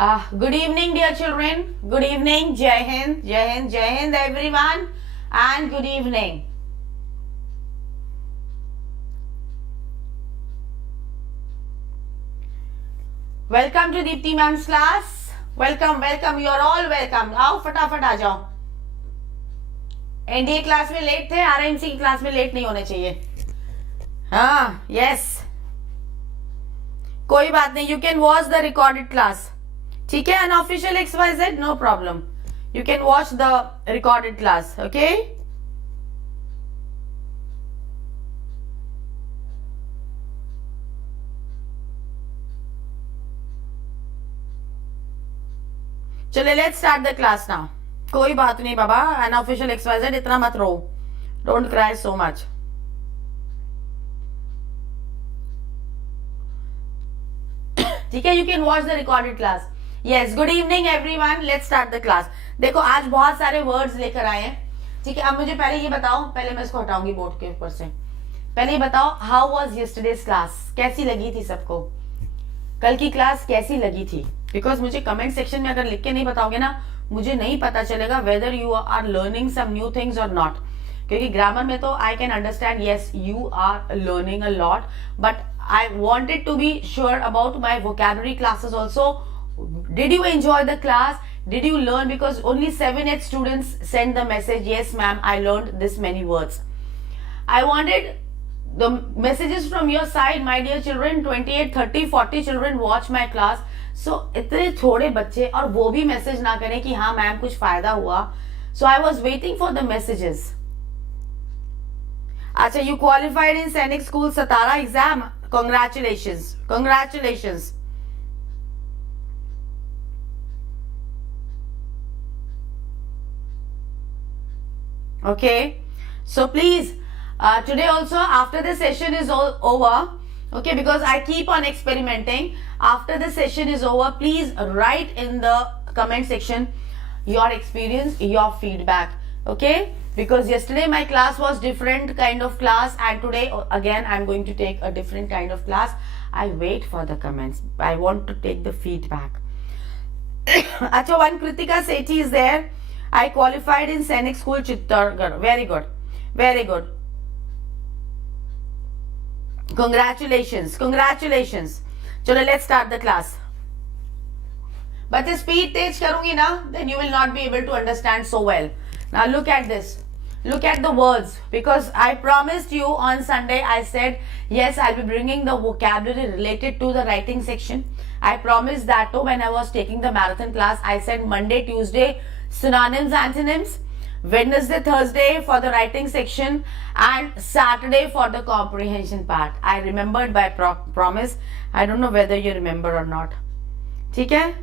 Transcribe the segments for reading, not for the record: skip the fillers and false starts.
Good evening, dear children. Good evening. Jai Hind, Jai Hind, Jai Hind, everyone. And good evening. Welcome to Deepti Mam's class. Welcome, welcome. You are all welcome. आओ फटाफट आ जाओ. NDA class में late थे, RMC की class में late नहीं होने चाहिए. हाँ, yes. कोई बात नहीं. You can watch the recorded class. ठीक है, unofficial XYZ, no problem. You can watch the recorded class, okay? चलिए, let's start the class now. कोई बात नहीं बाबा, unofficial XYZ इतना मत रो. Don't cry so much. ठीक है, you can watch the recorded class. Yes, good evening everyone. Let's start the class. देखो आज बहुत सारे words लेकर आए हैं. ठीक है, अब मुझे पहले ये बताओ, पहले मैं इसको हटाऊंगी बोर्ड के ऊपर से. पहले ये बताओ, how was yesterday's class? कैसी लगी थी सबको? कल की क्लास कैसी लगी थी? Because मुझे कमेंट सेक्शन में अगर लिख के नहीं बताओगे ना, मुझे नहीं पता चलेगा whether you are learning some new things or not. क्योंकि ग्रामर में तो I can understand, yes, you are learning a lot, but I wanted to be sure about my vocabulary classes also. Did you enjoy the class? Did you learn? Because only 7-8 students sent the message, yes ma'am, I learned this many words. I wanted the messages from your side, my dear children. 28, 30, 40 children watch my class. So इतने थोड़े बच्चे और वो भी message ना करें कि हाँ मैम कुछ फायदा हुआ. So I was waiting for the messages. अच्छा, you qualified in Sainik School Satara exam. Congratulations. Congratulations. Okay, so please today also after the session is all over, okay, because I keep on experimenting. After the session is over, please write in the comment section your experience, your feedback, okay, because yesterday my class was different kind of class and today again I'm going to take a different kind of class. I wait for the comments. I want to take the feedback. Acha, one Kritika Sethi is there. I qualified in Sainik School Chittorgarh. Very good. Very good. Congratulations. Congratulations. Chalo, let's start the class. But the speed तेज करूंगी ना, then you will not be able to understand so well. Now look at this. Look at the words. Because I promised you on Sunday, I said, yes, I'll be bringing the vocabulary related to the writing section. I promised that too when I was taking the marathon class. I said Monday, Tuesday, synonyms, antonyms, Wednesday, Thursday for the writing section, and Saturday for the comprehension part. I remembered by promise. I don't know whether you remember or not. ठीक है?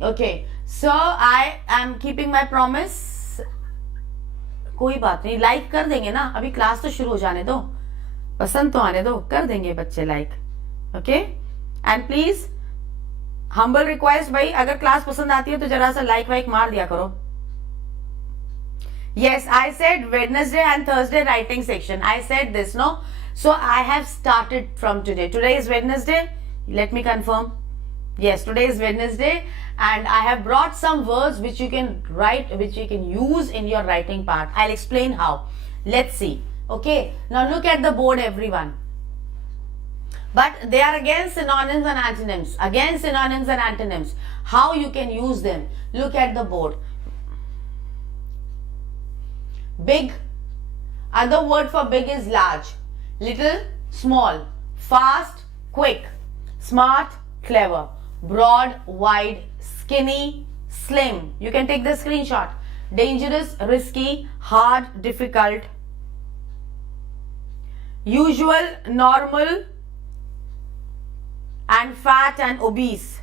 Okay, so I am keeping my promise. कोई बात नहीं, like कर देंगे ना, अभी class तो शुरू हो जाने दो, पसंद तो आने दो, कर देंगे बच्चे like. Okay, and please humble request भाई, अगर क्लास पसंद आती है तो जरा सा लाइक वाइक मार दिया करो. Yes, I said Wednesday and Thursday writing section. I said this, no? So I have started from today. Today is Wednesday. Let me confirm. Yes, today is Wednesday and I have brought some words which you can write, which you can use in your writing part. I'll explain how. Let's see. Okay, now look at the board everyone. But they are again synonyms and antonyms. Again synonyms and antonyms. How you can use them. Look at the board. Big. Other word for big is large. Little, small. Fast, quick. Smart, clever. Broad, wide. Skinny, slim. You can take the screenshot. Dangerous, risky. Hard, difficult. Usual, normal. And fat and obese.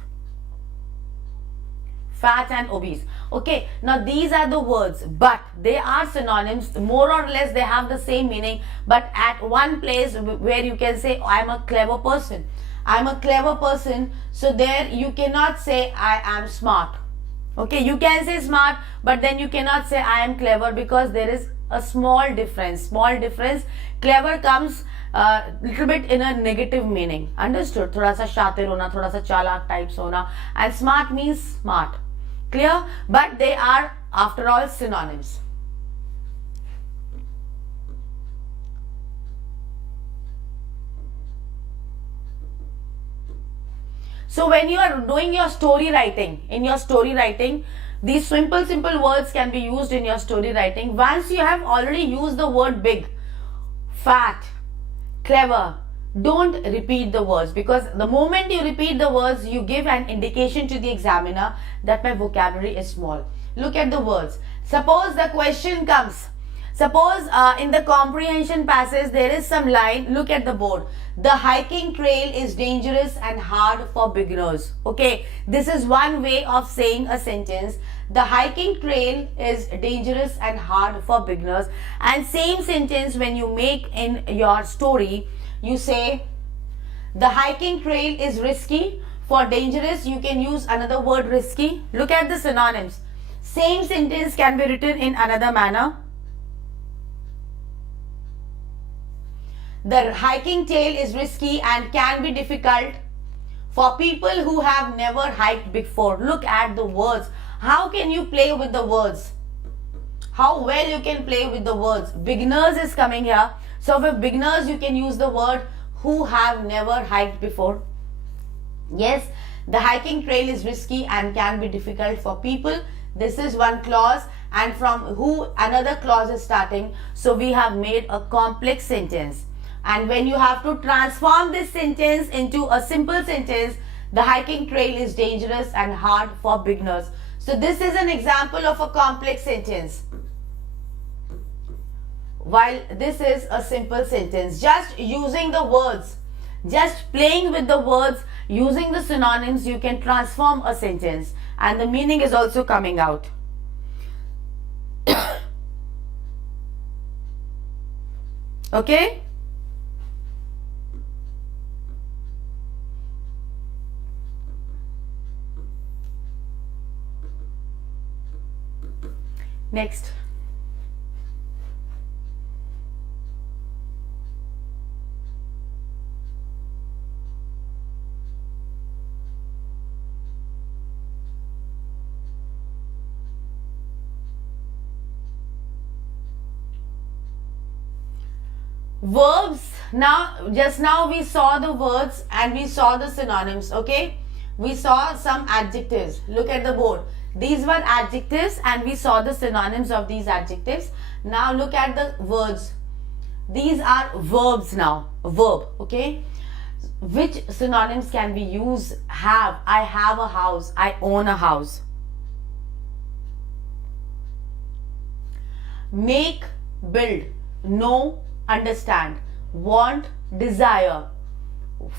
Fat and obese. Okay, now these are the words, but they are synonyms. More or less they have the same meaning, but at one place where you can say, I am a clever person. I am a clever person. So there you cannot say I am smart. Okay, you can say smart, but then you cannot say I am clever because there is a small difference. Small difference. Clever comes little bit in a negative meaning. Understood? थोड़ा सा शातिर होना, थोड़ा सा चालाक types होना. And smart means smart. Clear? But they are after all synonyms. So when you are doing your story writing, in your story writing, these simple words can be used in your story writing. Once you have already used the word big, fat, clever, don't repeat the words, because the moment you repeat the words, you give an indication to the examiner that my vocabulary is small. Look at the words. Suppose the question comes. Suppose in the comprehension passage there is some line. Look at the board. The hiking trail is dangerous and hard for beginners. Okay, this is one way of saying a sentence. The hiking trail is dangerous and hard for beginners. And same sentence when you make in your story, you say the hiking trail is risky. For dangerous, you can use another word, risky. Look at the synonyms. Same sentence can be written in another manner. The hiking trail is risky and can be difficult for people who have never hiked before. Look at the words. How can you play with the words? How well you can play with the words. Beginners is coming here. So for beginners, you can use the word who have never hiked before. Yes, the hiking trail is risky and can be difficult for people. This is one clause, and from who another clause is starting. So we have made a complex sentence. And when you have to transform this sentence into a simple sentence, the hiking trail is dangerous and hard for beginners. So this is an example of a complex sentence, while this is a simple sentence. Just using the words, just playing with the words, using the synonyms, you can transform a sentence and the meaning is also coming out. Okay? Next. Verbs. Now, just now we saw the words and we saw the synonyms. Okay, we saw some adjectives. Look at the board. These were adjectives and we saw the synonyms of these adjectives. Now look at the words. These are verbs now. Verb. Okay, which synonyms can we use? Have. I have a house. I own a house. Make, build, know, understand, want, desire,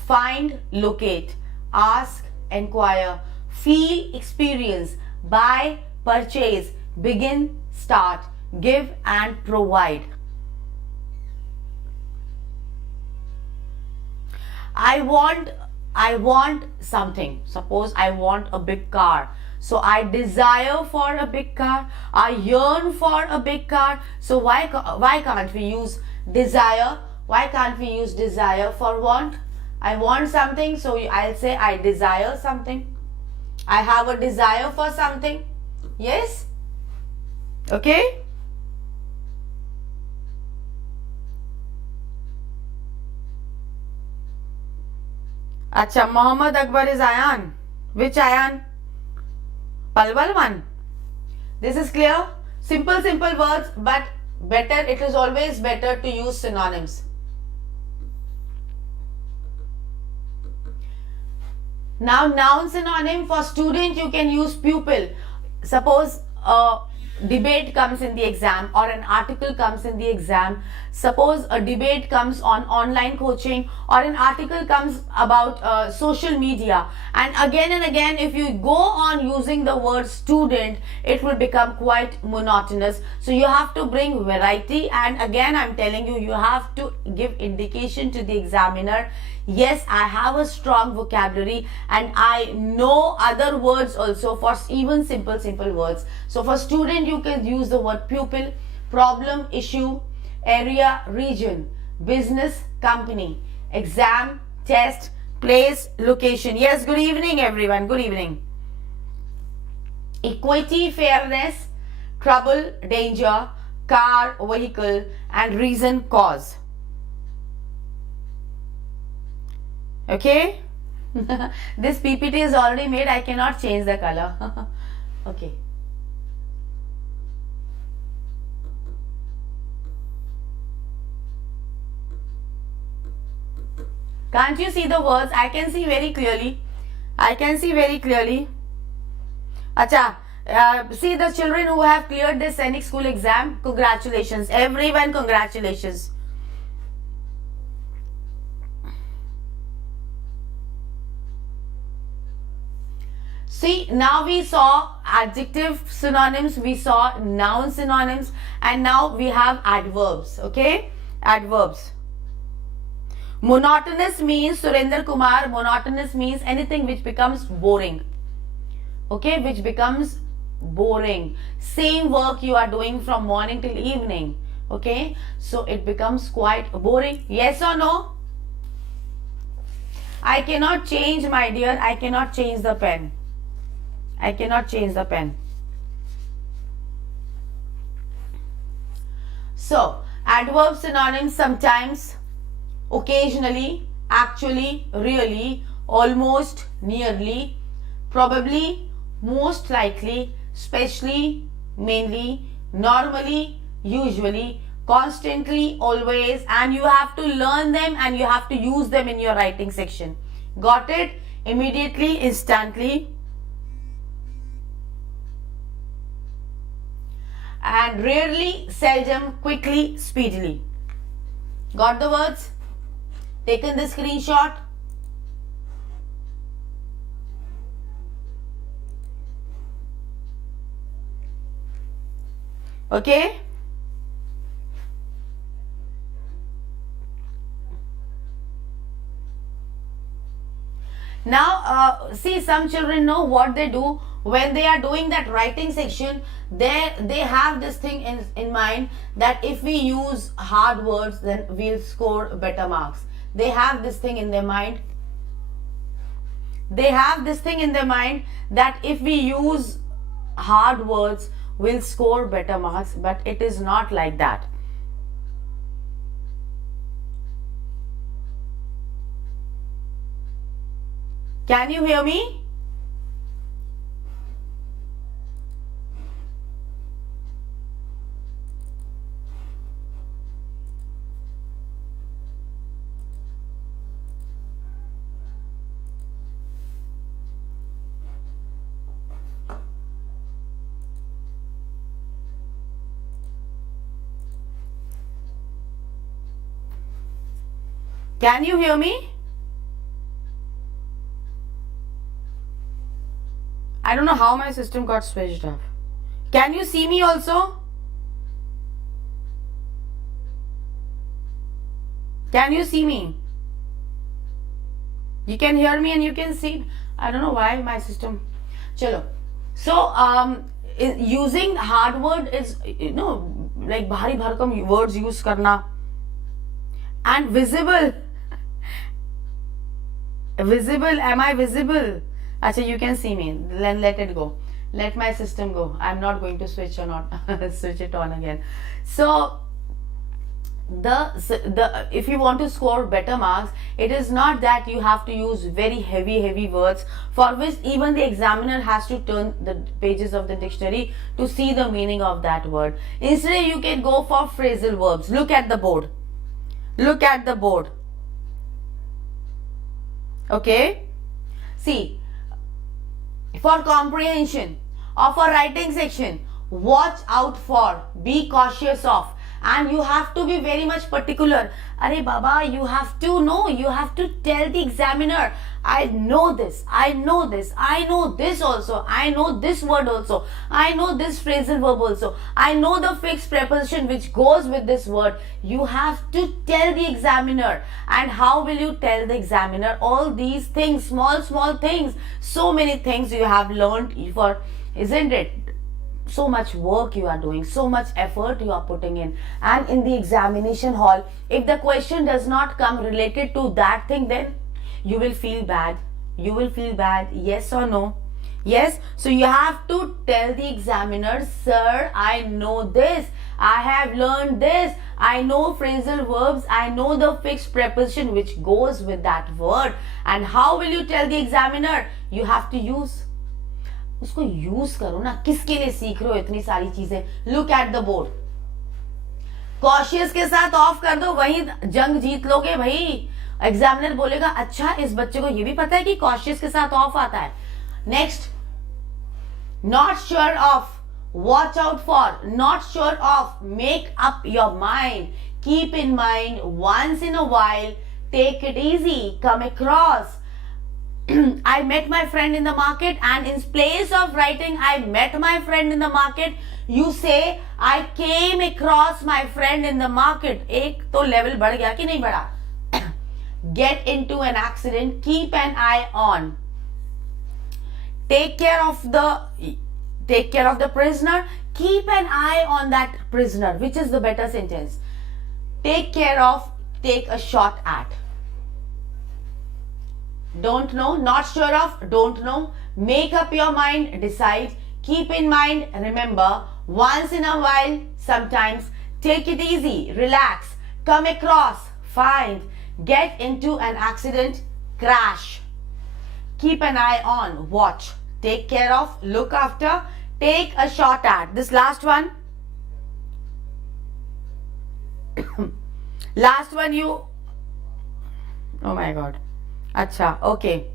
find, locate, ask, enquire, feel, experience, buy, purchase, begin, start, give and provide. I want something. Suppose I want a big car. So I desire for a big car. I yearn for a big car. So why can't we use desire? Why can't we use desire for want? I want something, so I'll say I desire something. I have a desire for something. Yes? Okay? Acha, Muhammad Akbar is Ayan. Which Ayan? Palwal one. This is clear? Simple words, but better, it is always better to use synonyms. Now, noun synonym for student, you can use pupil. Suppose a debate comes in the exam or an article comes in the exam. Suppose a debate comes on online coaching or an article comes about social media, and again if you go on using the word student, it will become quite monotonous. So you have to bring variety, and again I'm telling you, you have to give indication to the examiner, yes, I have a strong vocabulary and I know other words also for even simple words. So for student, you can use the word pupil. problem, issue, area, region, business, company, exam, test, place, location. Yes, good evening everyone, good evening. Equity, fairness, trouble, danger, car, vehicle, and reason, cause. Okay. This PPT is already made, I cannot change the color. Okay. Can't you see the words? I can see very clearly. I can see very clearly. Acha, see the children who have cleared this Sainik school exam. Congratulations. Everyone, congratulations. See, now we saw adjective synonyms, we saw noun synonyms, and now we have adverbs. Okay? Adverbs. Monotonous means, Surendra Kumar, monotonous means anything which becomes boring. Okay, which becomes boring. Same work you are doing from morning till evening. Okay, so it becomes quite boring. Yes or no? I cannot change, my dear. I cannot change the pen. I cannot change the pen. So, adverb synonyms sometimes, occasionally, actually, really, almost, nearly, probably, most likely, specially, mainly, normally, usually, constantly, always, and you have to learn them and you have to use them in your writing section. Got it? Immediately, instantly. And rarely, seldom, quickly, speedily. Got the words? Taken the screenshot? Okay? Now, see, some children know what they do when they are doing that writing section. They have this thing in mind that if we use hard words, then we'll score better marks. They have this thing in their mind. They have this thing in their mind that if we use hard words, we'll score better marks, but it is not like that. Can you hear me? Can you hear me? I don't know how my system got switched off. Can you see me also? Can you see me? You can hear me and you can see. I don't know why my system. Chalo. So, using hard word is, like bhari bharkam words use karna. And visible. Visible. Am I visible? Achha, you can see me. Then let it go. Let my system go. I'm not going to switch it on again. So if you want to score better marks, it is not that you have to use very heavy words for which even the examiner has to turn the pages of the dictionary to see the meaning of that word. Instead, you can go for phrasal verbs. Look at the board. Look at the board. Okay? See, for comprehension or for writing section, watch out for, be cautious of, and you have to be very much particular. Arey Baba, you have to know, you have to tell the examiner, I know this, I know this, I know this also, I know this word also, I know this phrasal verb also, I know the fixed preposition which goes with this word. You have to tell the examiner. And how will you tell the examiner? All these things, small things, so many things you have learned for, isn't it? so much work you are doing, so much effort you are putting in, and in the examination hall, if the question does not come related to that thing, then you will feel bad. You will feel bad, yes or no? Yes. So you have to tell the examiner, sir, I know this, I have learned this, I know phrasal verbs, I know the fixed preposition which goes with that word. And how will you tell the examiner? You have to use. उसको use करो ना, किसके लिए सीख रहे हो इतनी सारी चीजें? Look at the board. Cautious के साथ ऑफ कर दो, वही जंग जीत लोगे भाई. एग्जामिनर बोलेगा अच्छा इस बच्चे को ये भी पता है कि कॉशियस के साथ ऑफ आता है. Next, not sure of, watch out for, not sure of, make up your mind, keep in mind, once in a while, take it easy, come across. I met my friend in the market, and in place of writing I met my friend in the market, you say I came across my friend in the market. एक तो level बढ़ गया कि नहीं बढ़ा? Get into an accident, keep an eye on, take care of the prisoner, keep an eye on that prisoner. Which is the better sentence? Take care of, take a shot at. Don't know, not sure of, don't know. Make up your mind, decide. Keep in mind, remember. Once in a while, sometimes. Take it easy, relax. Come across, find. Get into an accident, crash. Keep an eye on, watch. Take care of, look after. Take a shot at. This last one. Last one you... Oh my God. Acha, okay.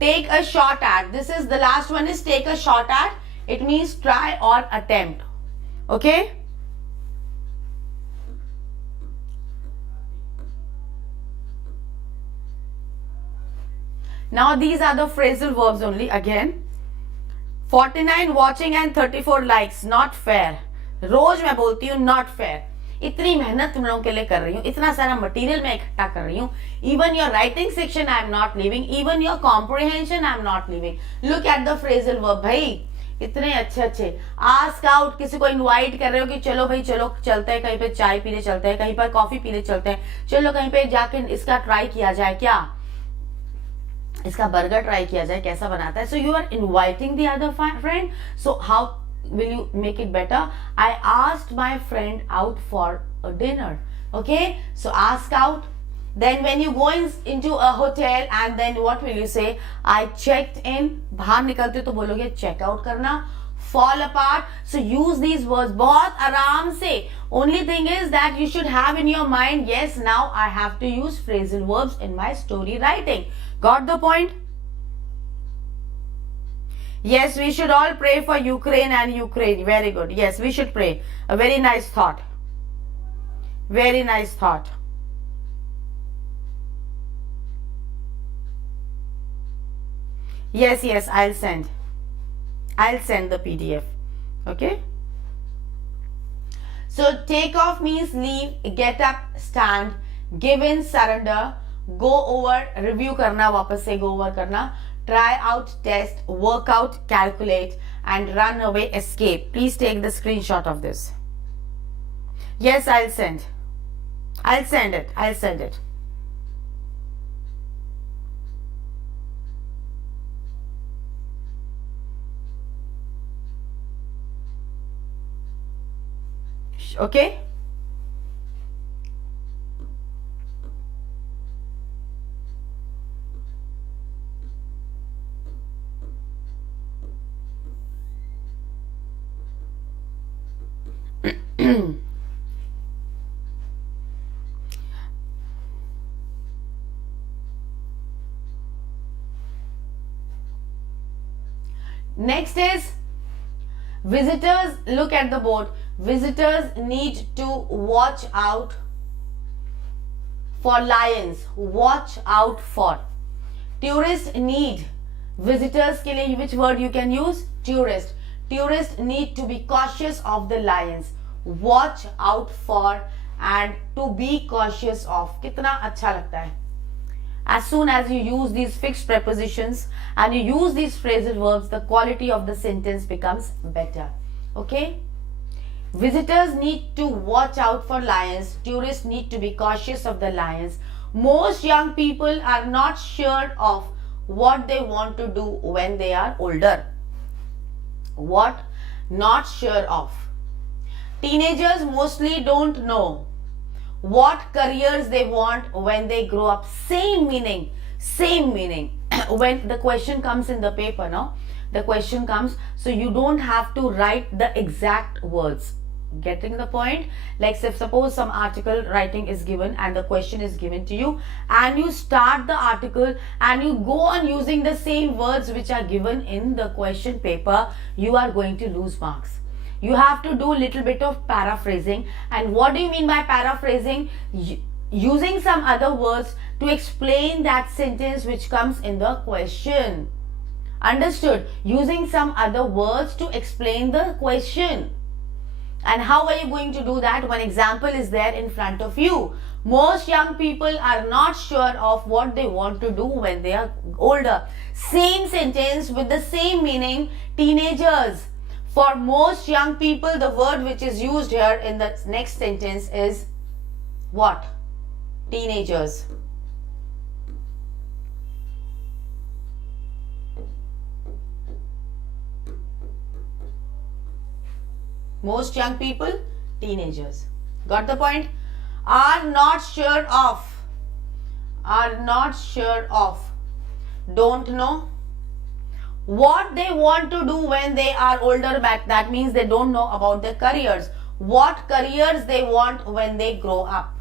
Take a shot at. This is the last one, is take a shot at. It means try or attempt. Okay? Now these are the phrasal verbs only. Again, 49 watching and 34 likes. Not fair. रोज मैं बोलती हूँ not fair. इतनी मेहनत तुम लोगों के लिए कर रही हूँ, इतना सारा मटेरियल मैं इकट्ठा कर रही हूँ. Even your writing section I am not living, even your comprehension I am not living. Look at the phrasal verb. भाई इतने अच्छे अच्छे. आस्क आउट, किसी को इनवाइट कर रहे हो कि चलो भाई चलो चलते हैं कहीं पे चाय पीने चलते हैं, कहीं पर कॉफी पीने चलते हैं, चलो कहीं पे जाके इसका ट्राई किया जाए, क्या इसका बर्गर ट्राई किया जाए कैसा बनाता है. So you are inviting the other friend. So how will you make it better? I asked my friend out for a dinner. Okay, so ask out. Then when you go into a hotel, and then what will you say? I checked in. बाहर निकलते तो बोलोगे check out करना. Fall apart. So use these words बहुत आराम से. Only thing is that you should have in your mind, yes, now I have to use phrasal verbs in my story writing. Got the point? Yes, we should all pray for Ukraine and Ukraine. Very good. Yes, we should pray. A very nice thought. Very nice thought. Yes, yes, I'll send the PDF. Okay. So take off means leave, get up, stand, give in, surrender, go over, review करना, वापस से go over करना. Try out, test, work out, calculate, and run away, escape. Please take the screenshot of this. Yes, I'll send it. Okay? Next is visitors. Look at the board. Visitors need to watch out for lions. Watch out for. Tourists need. Visitors के लिए which word you can use? Tourist. Tourists need to be cautious of the lions. Watch out for and to be cautious of. कितना अच्छा लगता है. As soon as you use these fixed prepositions and you use these phrasal verbs, the quality of the sentence becomes better. Okay? Visitors need to watch out for lions. Tourists need to be cautious of the lions. Most young people are not sure of what they want to do when they are older. What? Not sure of. Teenagers mostly don't know what careers they want when they grow up. Same meaning. Same meaning. When the question comes in the paper, no? The question comes, so you don't have to write the exact words. Getting the point? Like suppose some article writing is given and the question is given to you, and you start the article and you go on using the same words which are given in the question paper, you are going to lose marks. You have to do a little bit of paraphrasing. And what do you mean by paraphrasing? Using some other words to explain that sentence which comes in the question. Understood? Using some other words to explain the question. And how are you going to do that? One example is there in front of you. Most young people are not sure of what they want to do when they are older. Same sentence with the same meaning. Teenagers. For most young people, the word which is used here in the next sentence is what? Teenagers. Most young people, teenagers. Got the point? Are not sure of. Are not sure of. Don't know what they want to do when they are older. That means they don't know about their careers. What careers they want when they grow up.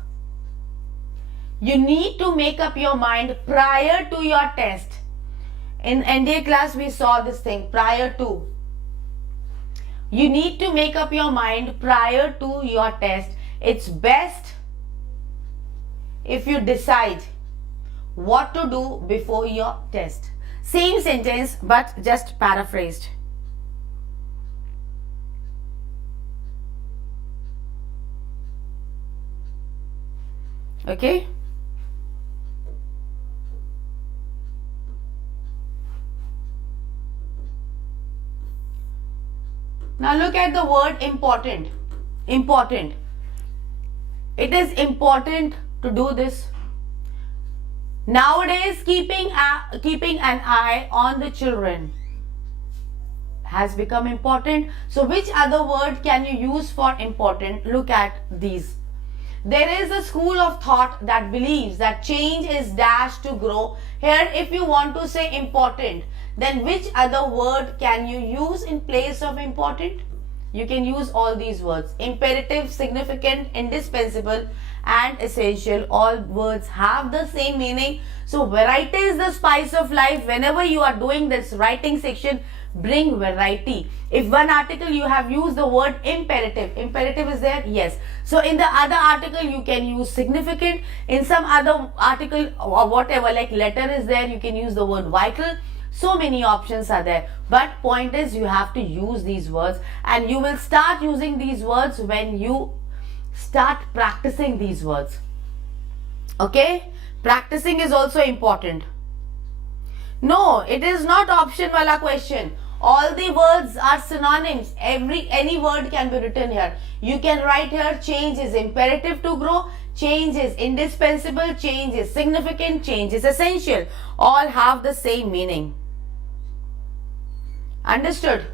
You need to make up your mind prior to your test. In NDA class we saw this thing, prior to. You need to make up your mind prior to your test. It's best if you decide what to do before your test. Same sentence but just paraphrased. Okay? Now look at the word important. Important. It is important to do this. Nowadays, keeping an eye on the children has become important. So which other word can you use for important? Look at these. There is a school of thought that believes that change is dashed to grow. Here, if you want to say important, then which other word can you use in place of important? You can use all these words. Imperative, significant, indispensable and essential. All words have the same meaning. So variety is the spice of life. Whenever you are doing this writing section, bring variety. If one article you have used the word imperative. Imperative is there? Yes. So in the other article you can use significant. In some other article or whatever, like letter is there, you can use the word vital. So many options are there, but point is you have to use these words, and you will start using these words when you start practicing these words. Okay? Practicing is also important. No, it is not option wala question. All the words are synonyms. Any word can be written here. You can write here change is imperative to grow, change is indispensable, change is significant, change is essential. All have the same meaning. Understood?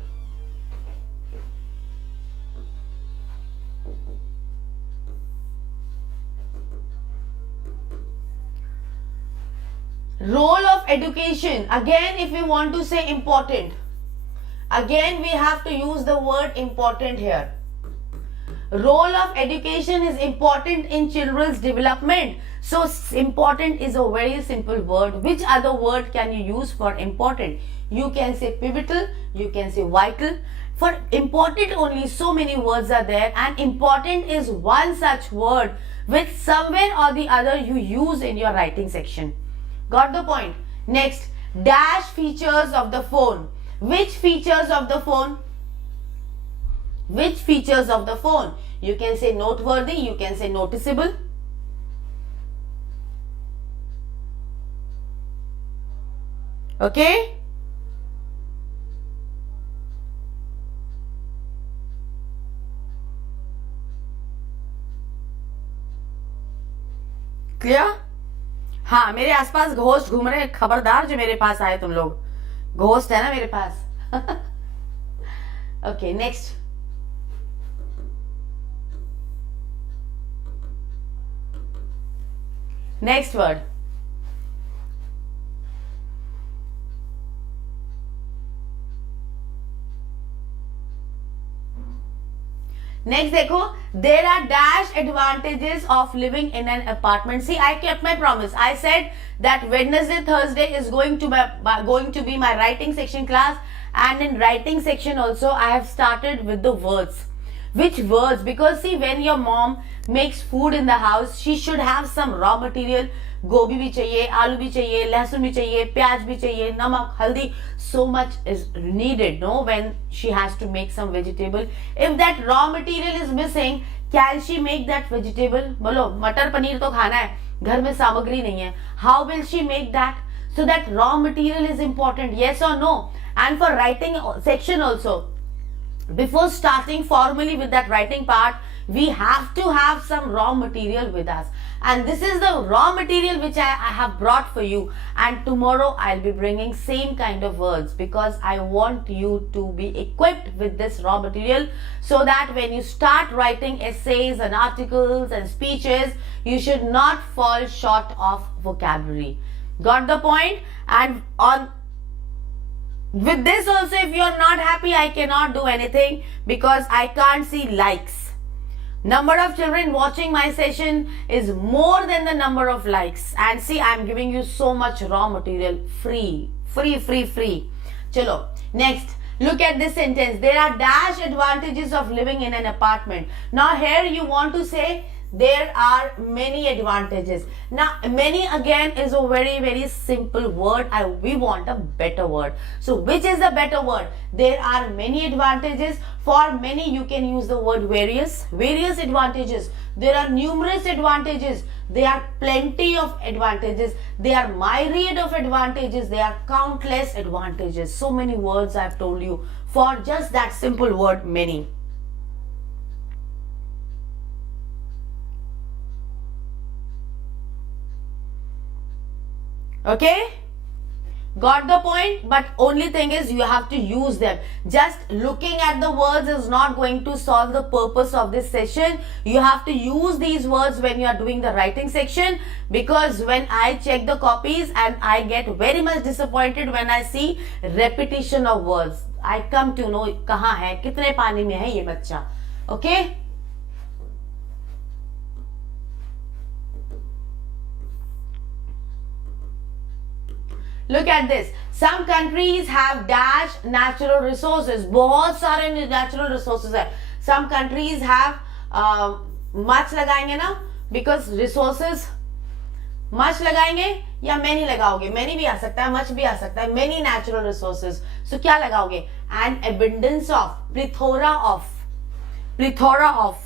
Role of education. Again, if we want to say important, again we have to use the word important here. Role of education is important in children's development. So important is a very simple word. Which other word can you use for important? You can say pivotal, you can say vital. For important only so many words are there, and important is one such word which somewhere or the other you use in your writing section. Got the point? Next, dash features of the phone. Which features of the phone? Which features of the phone? You can say noteworthy, you can say noticeable. Okay clear? हाँ, मेरे आसपास ghost घूम रहे हैं, खबरदार जो मेरे पास आए तुम लोग, घोस्ट है ना मेरे पास. Okay next. Next word. Next देखो, there are dash advantages of living in an apartment. See I kept my promise. I said that Wednesday Thursday is going to be my writing section class, and in writing section also I have started with the words. Which words? Because see, when your mom makes food in the house, she should have some raw material. गोभी भी चाहिए, आलू भी चाहिए, लहसुन भी चाहिए, प्याज भी चाहिए, नमक, हल्दी. So much is needed, no, when she has to make some vegetable. If that raw material is missing, can she make that vegetable? बोलो, मटर पनीर तो खाना है, घर में सामग्री नहीं है. How will she make that? So that raw material is important. Yes or no? And for writing section also, before starting formally with that writing part, we have to have some raw material with us, and this is the raw material which I have brought for you. And tomorrow I'll be bringing same kind of words, because I want you to be equipped with this raw material, so that when you start writing essays and articles and speeches, you should not fall short of vocabulary. Got the point? And on with this also, if you are not happy, I cannot do anything, because I can't see likes. Number of children watching my session is more than the number of likes. And see, I am giving you so much raw material free. Chalo, next. Look at this sentence. There are dash advantages of living in an apartment. Now here you want to say there are many advantages. Now many again is a very simple word. We want a better word. So which is the better word? There are many advantages. For many you can use the word various advantages. There are numerous advantages. There are plenty of advantages. There are myriad of advantages. There are countless advantages. So many words I have told you for just that simple word many. Okay, got the point? But only thing is you have to use them. Just looking at the words is not going to solve the purpose of this session. You have to use these words when you are doing the writing section, because when I check the copies and I get very much disappointed when I see repetition of words. I come to know कहाँ है, कितने पानी में है ये बच्चा. Okay. Look at this. Some countries have dash natural resources. बहुत सारे natural resources है. Some countries have much लगाएंगे ना, because resources much लगाएंगे या many लगाओगे. Many भी आ सकता है, much भी आ सकता है. Many natural resources. So क्या लगाओगे? An abundance of, plethora of.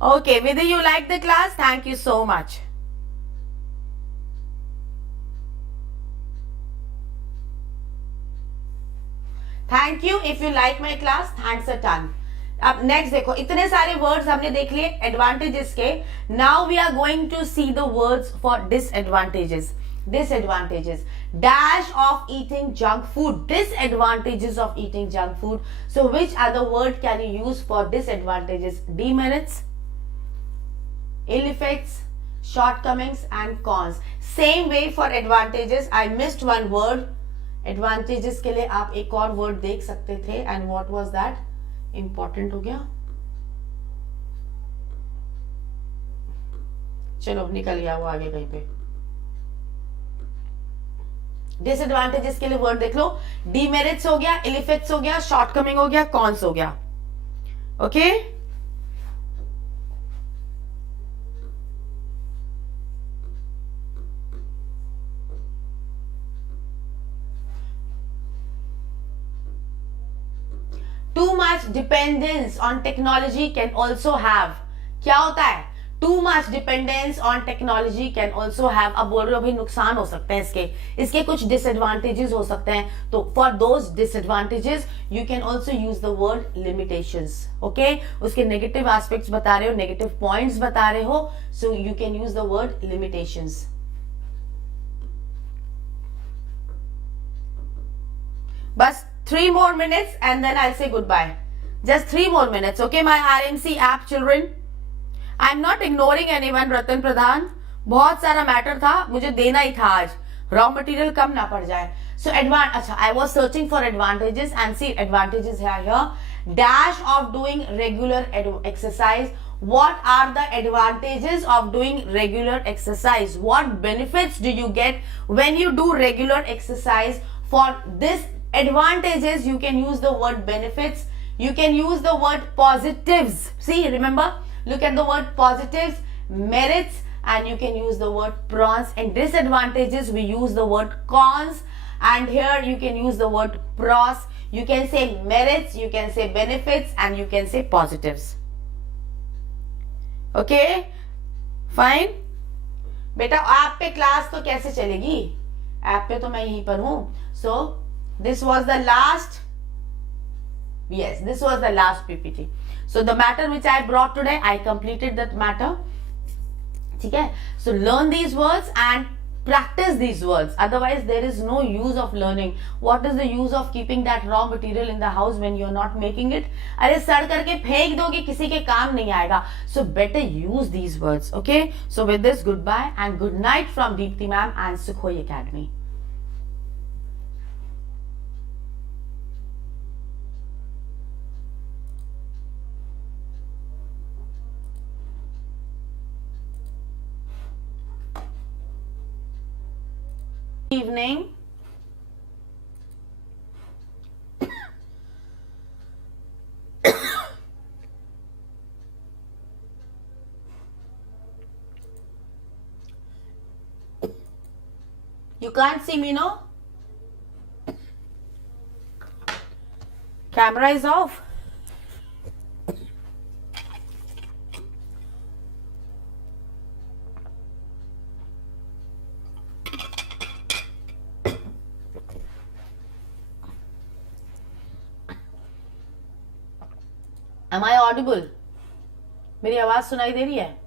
Okay, whether you like the class, thank you so much. Thank you. If you like my class, thanks a ton. अब next देखो, इतने सारे words हमने देख लिए advantages के. Now we are going to see the words for disadvantages. Dash of eating junk food. Disadvantages of eating junk food. So which other word can you use for disadvantages? Demerits, ill effects, shortcomings and cons. Same way for advantages. I missed one word. Advantages के लिए आप एक और word देख सकते थे. And what was that? Important हो गया. चलो निकल गया वो आगे कहीं पे. डिसएडवांटेजेस के लिए वर्ड देख लो. डीमेरिट्स हो गया, इल इफेक्ट्स हो गया, शॉर्टकमिंग हो गया, कॉन्स हो गया. Okay Too much dependence on technology can also have. क्या होता है? Too much dependence on technology can also have, अब बोल रहे हो भाई नुकसान हो सकते हैं इसके कुछ डिसएडवांटेजेस हो सकते हैं, तो for those disadvantages you can also use the word limitations. Okay, उसके नेगेटिव एस्पेक्ट्स बता रहे हो, नेगेटिव पॉइंट्स बता रहे हो, so you can use the word limitations. बस 3 more minutes and then I'll say goodbye. Just 3 more minutes. Okay, my RMC app children. I'm not ignoring anyone, Ratan Pradhan. बहुत सारा matter था, मुझे देना ही था आज. रॉ मटेरियल कम ना पड़ जाए. So अच्छा, I was searching for advantages and see advantages are here. Dash of doing regular exercise. What are the advantages of doing regular exercise? What benefits do you get when you do regular exercise? For this advantages, you can use the word benefits. You can use the word positives. See, remember, look at the word positives, merits, and you can use the word pros. And disadvantages, we use the word cons. And here you can use the word pros. You can say merits, you can say benefits, and you can say positives. Okay, fine. बेटा app पे class तो कैसे चलेगी? App पे तो मैं यहीं पर हूं. So this was the last. Yes, this was the last PPT. So the matter which I brought today, I completed that matter. ठीक है? So learn these words and practice these words. Otherwise, there is no use of learning. What is the use of keeping that raw material in the house when you are not making it? अरे सड़ करके फेंक दोगे, किसी के काम नहीं आएगा. So better use these words. Okay? So with this, goodbye and good night from Deepti Mam and Sukhoi Academy. Evening. You can't see me, no? Camera is off. Am I audible? मेरी आवाज सुनाई दे रही है?